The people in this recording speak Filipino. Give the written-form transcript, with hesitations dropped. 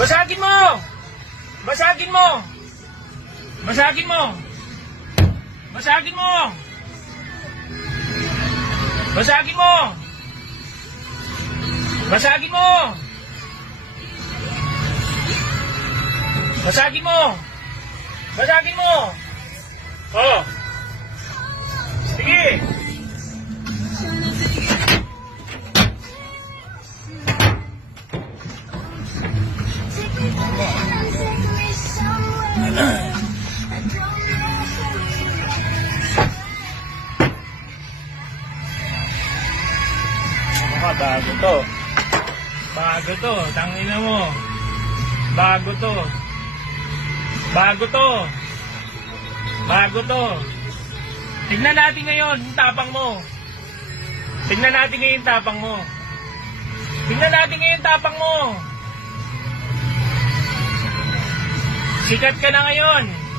Basagin mo! Basagin mo! Basagin mo! Basagin mo! Basagin mo! Basagin mo! Basagin mo! Basagin mo! Oh! Sige! Bago to. Bago to. Tangina mo. Bago to. Bago to. Bago to. Tignan natin ngayon yung tapang mo. Tignan natin ngayon yung tapang mo. Tignan natin ngayon yung tapang mo. Sikat ka na ngayon.